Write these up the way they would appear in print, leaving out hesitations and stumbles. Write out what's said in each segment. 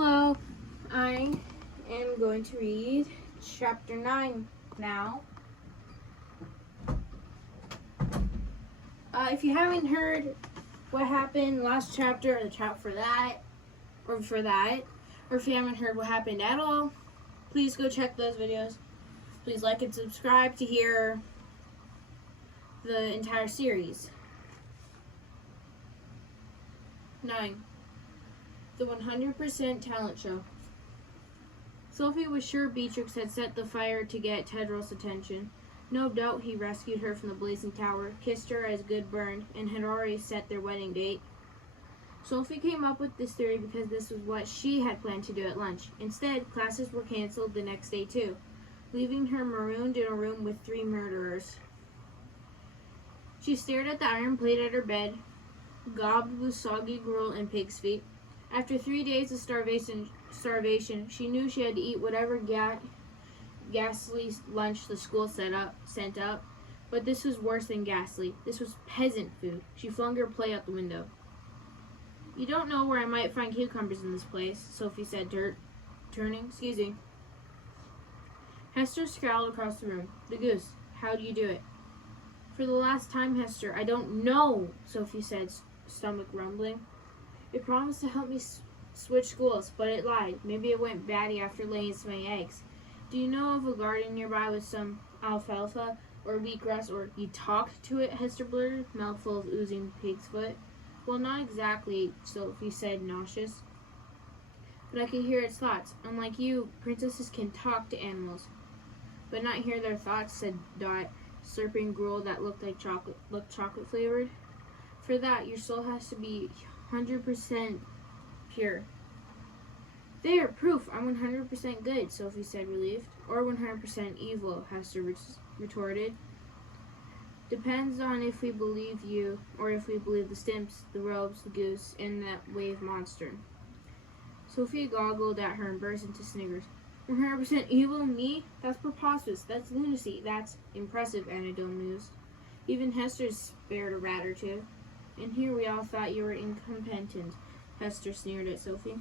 Hello, I am going to read chapter 9 now. If you haven't heard what happened last chapter, or the chapter for that, or if you haven't heard what happened at all, please go check those videos. Please like and subscribe to hear the entire series. 9. The 100% Talent Show. Sophie was sure Beatrix had set the fire to get Tedros' attention. No doubt he rescued her from the blazing tower, kissed her as good burned, and had already set their wedding date. Sophie came up with this theory because this was what she had planned to do at lunch. Instead, classes were canceled the next day too, leaving her marooned in a room with 3 murderers. She stared at the iron plate at her bed, gobbed with soggy gruel and pig's feet. After 3 days of starvation, she knew she had to eat whatever ghastly lunch the school sent up. But this was worse than ghastly. This was peasant food. She flung her plate out the window. "You don't know where I might find cucumbers in this place," Sophie said, turning. "Excuse me." Hester scowled across the room. "The goose. How do you do it?" "For the last time, Hester, I don't know," Sophie said, stomach rumbling. "It promised to help me switch schools, but it lied. Maybe it went batty after laying so many eggs. Do you know of a garden nearby with some alfalfa or wheatgrass, or you talked to it?" Hester blurted, mouthful of oozing pig's foot. "Well, not exactly," Sophie said, nauseous. "But I could hear its thoughts. Unlike you, princesses can talk to animals." "But not hear their thoughts," said Dot, slurping gruel that looked chocolate flavored. "For that, your soul has to be 100% pure." "There, proof I'm 100% good," Sophie said, relieved. "Or 100% evil," Hester retorted. "Depends on if we believe you, or if we believe the Stimps, the robes, the goose, and that wave monster." Sophie goggled at her and burst into sniggers. 100% evil? Me? That's preposterous. That's lunacy. That's impressive, Annabelle mused. Even Hester spared a rat or two. "And here we all thought you were incompetent," Hester sneered at Sophie.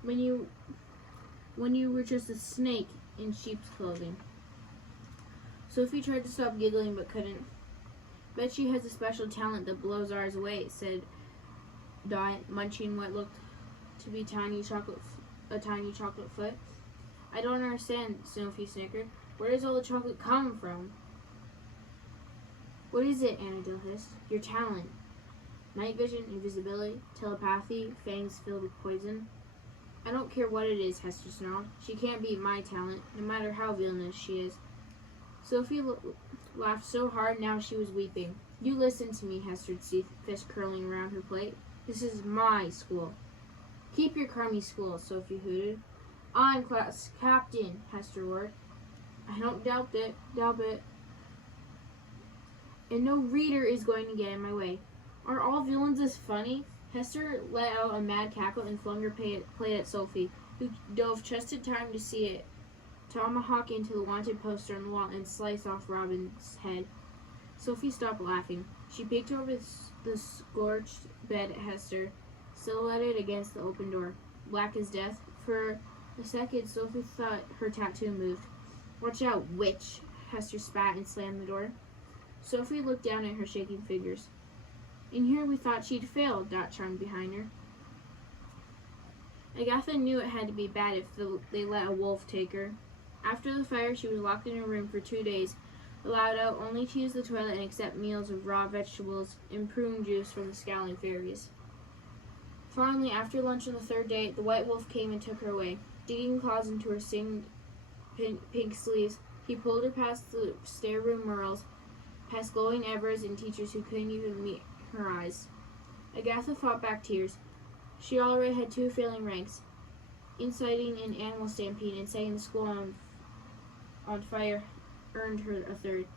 When you were just a snake in sheep's clothing." Sophie tried to stop giggling but couldn't. "Bet she has a special talent that blows ours away," said Dot, munching what looked to be a tiny chocolate foot. "I don't understand," Sophie snickered. "Where does all the chocolate come from?" "What is it?" Annabelle hissed. "Your talent. Night vision, invisibility, telepathy, fangs filled with poison." "I don't care what it is," Hester snarled. "She can't beat my talent, no matter how villainous she is." Sophie laughed so hard now she was weeping. "You listen to me," Hester's fist curling around her plate. "This is my school." "Keep your crummy school," Sophie hooted. "I'm class captain," Hester roared. "I don't doubt it. And no reader is going to get in my way. Are all villains this funny?" Hester let out a mad cackle and flung her plate at Sophie, who dove just in time to see it tomahawk into the wanted poster on the wall and slice off Robin's head. Sophie stopped laughing. She peeked over the scorched bed at Hester, silhouetted against the open door, black as death. For a second, Sophie thought her tattoo moved. "Watch out, witch!" Hester spat and slammed the door. Sophie looked down at her shaking fingers. "In here we thought she'd failed," Dot chimed behind her. Agatha knew it had to be bad if they let a wolf take her. After the fire, she was locked in her room for 2 days, allowed out only to use the toilet and accept meals of raw vegetables and prune juice from the scowling fairies. Finally, after lunch on the 3rd day, the white wolf came and took her away. Digging claws into her singed pink sleeves, he pulled her past the stair room Merles, past glowing Evers and teachers who couldn't even meet her eyes. Agatha fought back tears. She already had 2 failing ranks, inciting an animal stampede and setting the school on fire earned her a 3rd.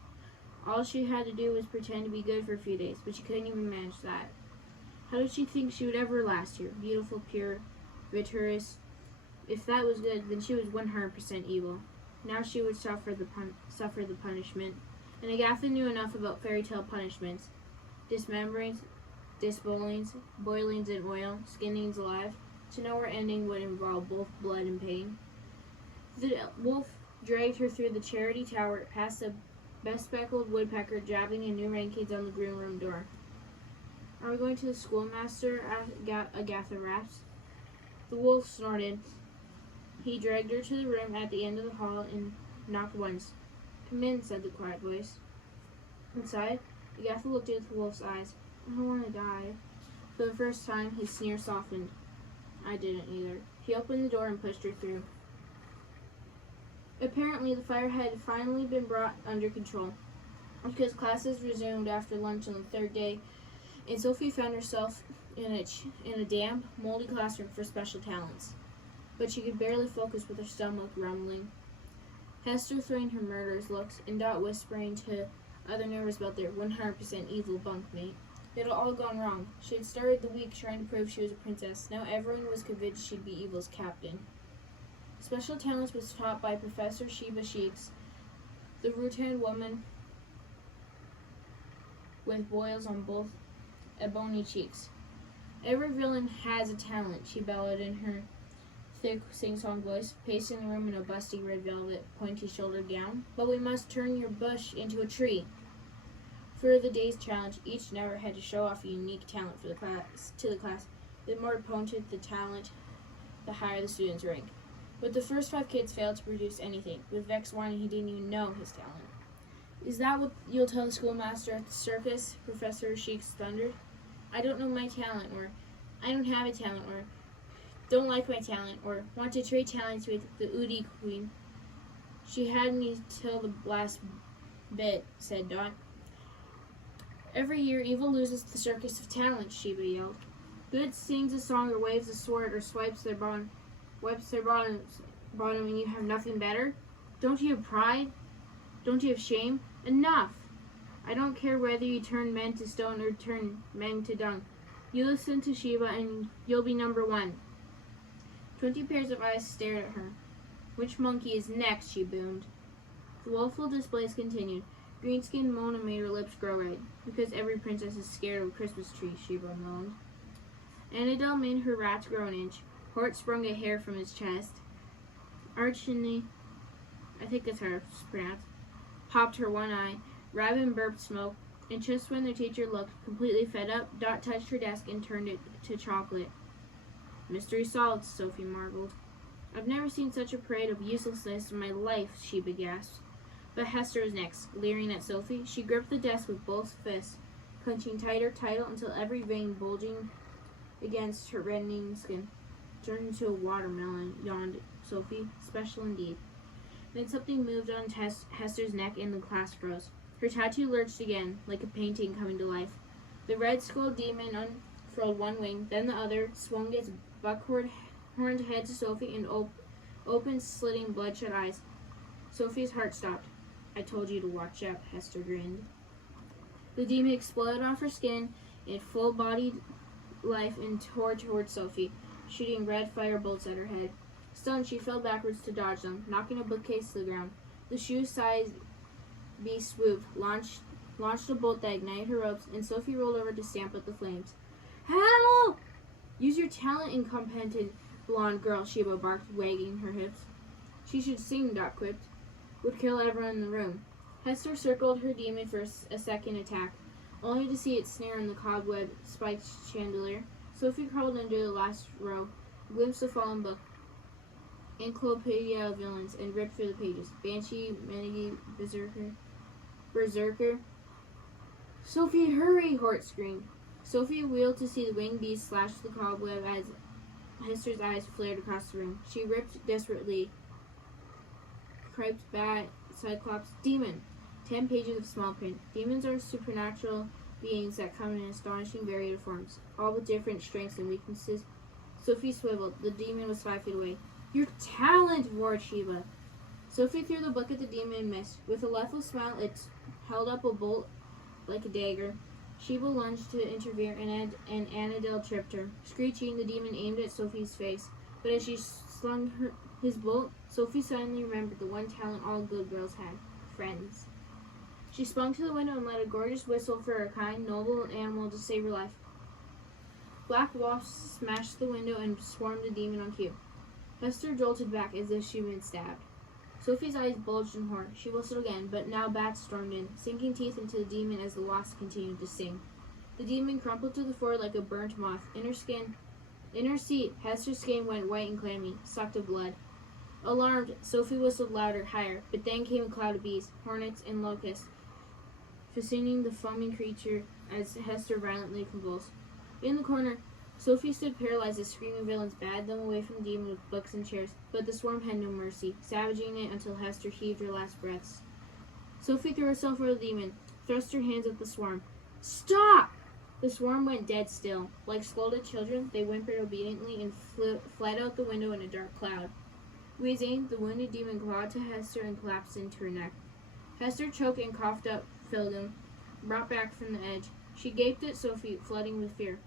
All she had to do was pretend to be good for a few days, but she couldn't even manage that. How did she think she would ever last here? Beautiful, pure, virtuous. If that was good, then she was 100% evil. Now she would suffer the punishment. And Agatha knew enough about fairy tale punishments. Dismemberings, disbowlings, boilings in oil, skinnings alive. to know her ending would involve both blood and pain. The wolf dragged her through the Charity Tower, past a bespectacled woodpecker jabbing in new rankings on the green room door. "Are we going to the schoolmaster?" Agatha rapped. The wolf snorted. He dragged her to the room at the end of the hall and knocked once. "Come in," said the quiet voice. Inside, Agatha looked into the wolf's eyes. "I don't want to die." For the first time, his sneer softened. "I didn't either." He opened the door and pushed her through. Apparently, the fire had finally been brought under control, because classes resumed after lunch on the third day, and Sophie found herself in a damp, moldy classroom for special talents. But she could barely focus with her stomach rumbling. Hester throwing her murderous looks, and Dot whispering to other nervous about their 100% evil bunkmate. It had all gone wrong. She had started the week trying to prove she was a princess. Now everyone was convinced she'd be evil's captain. Special talents was taught by Professor Sheba Sheeks, the Rutan woman with boils on both ebony cheeks. "Every villain has a talent," she bellowed in her thick sing-song voice, pacing the room in a busty red velvet, pointy-shouldered gown. "But we must turn your bush into a tree." For the day's challenge, each never had to show off a unique talent to the class. The more potent the talent, the higher the student's rank. But the first 5 kids failed to produce anything, with Vex whining he didn't even know his talent. "Is that what you'll tell the schoolmaster at the circus?" Professor Sheeks thundered. "I don't know my talent," or "I don't have a talent," or "don't like my talent," or "want to trade talents with the Udi Queen." "She had me till the last bit," said Dot. "Every year, evil loses the circus of talent," Sheba yelled. "Good sings a song or waves a sword or wipes their bottom, and you have nothing better? Don't you have pride? Don't you have shame? Enough! I don't care whether you turn men to stone or turn men to dung. You listen to Sheba and you'll be number 1. 20 pairs of eyes stared at her. "Which monkey is next?" she boomed. The woeful displays continued. Green-skinned Mona made her lips grow red. "Because every princess is scared of a Christmas tree," Sheba moaned. Annabelle made her rats grow an inch. Hort sprung a hair from his chest. Archie, I think that's how it's pronounced, popped her one eye. Rabin burped smoke. And just when their teacher looked completely fed up, Dot touched her desk and turned it to chocolate. "Mystery solved," Sophie marveled. "I've never seen such a parade of uselessness in my life," Sheba gasped. But Hester was next. Leering at Sophie, she gripped the desk with both fists, clenching tighter until every vein bulging against her reddening skin turned into a watermelon, yawned Sophie. "Special indeed." Then something moved on Hester's neck and the class froze. Her tattoo lurched again, like a painting coming to life. The red-skulled demon unfurled one wing, then the other, swung its buck-horned head to Sophie and opened slitting bloodshot eyes. Sophie's heart stopped. "I told you to watch out," Hester grinned. The demon exploded off her skin in full-bodied life and tore towards Sophie, shooting red fire bolts at her head. Stunned, she fell backwards to dodge them, knocking a bookcase to the ground. The shoe-sized beast swooped, launched a bolt that ignited her ropes, and Sophie rolled over to stamp at the flames. "Help! Use your talent, incompetent blonde girl," Sheba barked, wagging her hips. "She should sing," Dot quipped. "Would kill everyone in the room." Hester circled her demon for a second attack, only to see it snare in the cobweb-spiked chandelier. Sophie crawled under the last row, glimpsed a fallen book, Encyclopedia of Villains, and ripped through the pages. Banshee, Menegi, Berserker. "Sophie, hurry!" Hort screamed. Sophie wheeled to see the winged beast slash the cobweb as Hester's eyes flared across the room. She ripped desperately. Criped, bat, cyclops, demon. 10 pages of small print. Demons are supernatural beings that come in astonishing varied forms, all with different strengths and weaknesses. Sophie swiveled. The demon was 5 feet away. "Your talent!" roared Sheba. Sophie threw the book at the demon and missed. With a leftful smile, it held up a bolt like a dagger. Sheba lunged to interfere, and Annabelle tripped her. Screeching, the demon aimed at Sophie's face. But as she slung his bolt, Sophie suddenly remembered the one talent all good girls had: friends. She spun to the window and let a gorgeous whistle for a kind, noble animal to save her life. Black wasps smashed the window and swarmed the demon on cue. Hester jolted back as if she'd been stabbed. Sophie's eyes bulged in horror. She whistled again, but now bats stormed in, sinking teeth into the demon as the wasp continued to sting. The demon crumpled to the floor like a burnt moth. In her seat, Hester's skin went white and clammy, sucked of blood. Alarmed, Sophie whistled louder, higher, but then came a cloud of bees, hornets, and locusts, festoning the foaming creature as Hester violently convulsed. In the corner, Sophie stood paralyzed as screaming villains batted them away from the demon with books and chairs, but the swarm had no mercy, savaging it until Hester heaved her last breaths. Sophie threw herself over the demon, thrust her hands at the swarm. "Stop!" The swarm went dead still. Like scolded children, they whimpered obediently and fled out the window in a dark cloud. Wheezing, the wounded demon clawed to Hester and collapsed into her neck. Hester choked and coughed up phlegm, brought back from the edge. She gaped at Sophie, flooding with fear.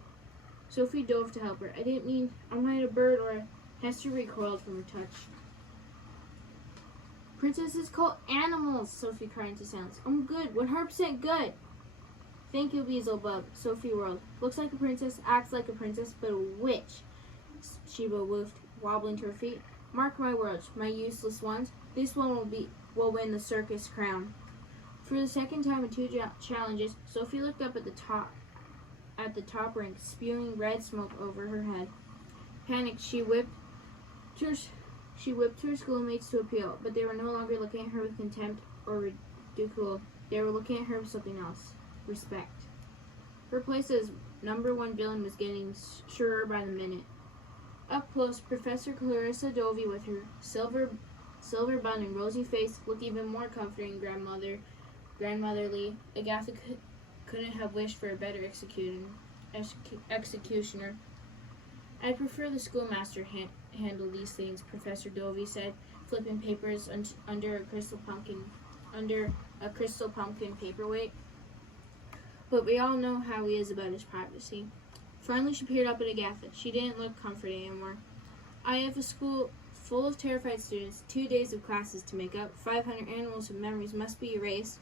Sophie dove to help her. "I didn't mean I wanted a bird or a..." Hester recoiled from her touch. "Princesses call animals," Sophie cried into silence. "I'm good, 100% good." "Thank you, Beelzebub," Sophie whirled. "Looks like a princess, acts like a princess, but a witch," Sheba woofed, wobbling to her feet. "Mark my words, my useless ones. This one will win the circus crown." For the second time in 2 challenges, Sophie looked up at the top rank, spewing red smoke over her head. Panicked, she whipped to her schoolmates to appeal, but they were no longer looking at her with contempt or ridicule. They were looking at her with something else. Respect. Her place as #1 villain was getting surer by the minute. Up close, Professor Clarissa Dovey, with her silver bun and rosy face, looked even more comforting grandmotherly. Agatha couldn't have wished for a better executioner. "I'd prefer the schoolmaster handle these things," Professor Dovey said, flipping papers under a crystal pumpkin paperweight. "But we all know how he is about his privacy." Finally, she peered up at Agatha. She didn't look comforting anymore. "I have a school full of terrified students, 2 days of classes to make up, 500 animals whose memories must be erased,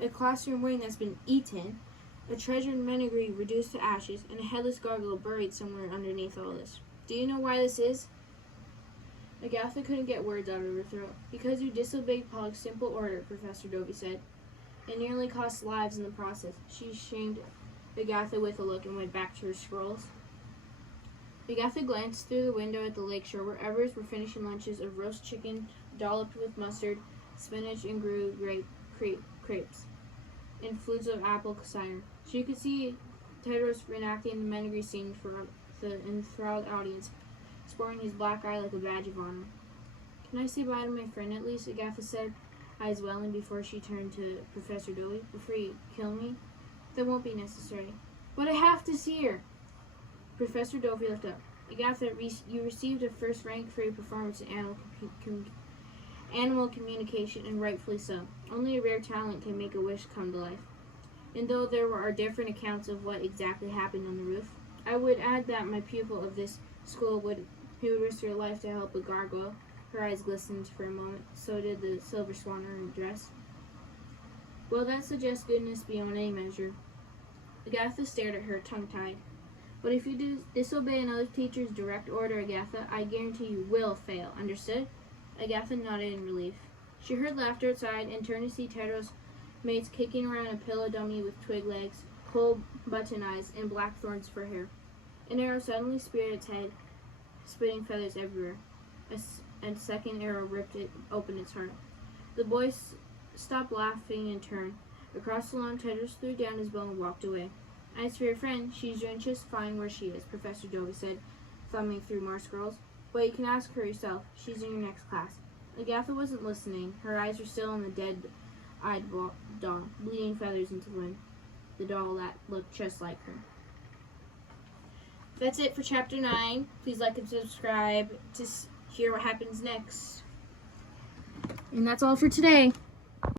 a classroom wing that's been eaten, a treasured menagerie reduced to ashes, and a headless gargoyle buried somewhere underneath all this. Do you know why this is?" Agatha couldn't get words out of her throat. "Because you disobeyed Pollok's simple order," Professor Dovey said. "It nearly cost lives in the process." She shamed Agatha with a look and went back to her scrolls. Agatha glanced through the window at the lakeshore, where others were finishing lunches of roast chicken dolloped with mustard, spinach, and gruyere crepes, and flutes of apple cider. She could see Tedros reenacting the menagerie scene for the enthralled audience, sporting his black eye like a badge of honor. "Can I say bye to my friend at least?" Agatha said, eyes welling before she turned to Professor Dovey. "Before you kill me?" "That won't be necessary." "But I have to see her." Professor Dovey looked up. "Agatha, you received a first rank for your performance in animal communication, and rightfully so. Only a rare talent can make a wish come to life. And though there are different accounts of what exactly happened on the roof, I would add that my pupil of this school would risk her life to help a gargoyle." Her eyes glistened for a moment. So did the silver swan on her dress. "Well, that suggests goodness beyond any measure." Agatha stared at her, tongue-tied. "But if you disobey another teacher's direct order, Agatha, I guarantee you will fail. Understood?" Agatha nodded in relief. She heard laughter outside and turned to see Tedros' mates kicking around a pillow dummy with twig legs, coal button eyes, and black thorns for hair. An arrow suddenly speared its head, spitting feathers everywhere. A second arrow ripped open its heart. The boys stopped laughing and turned. Across the lawn, Tedros threw down his bow and walked away. "As for your friend, she's doing just fine where she is," Professor Dovey said, thumbing through more scrolls. "But you can ask her yourself. She's in your next class." Agatha wasn't listening. Her eyes were still on the dead-eyed doll, bleeding feathers into the wind. The doll that looked just like her. That's it for Chapter 9. Please like and subscribe to hear what happens next. And that's all for today.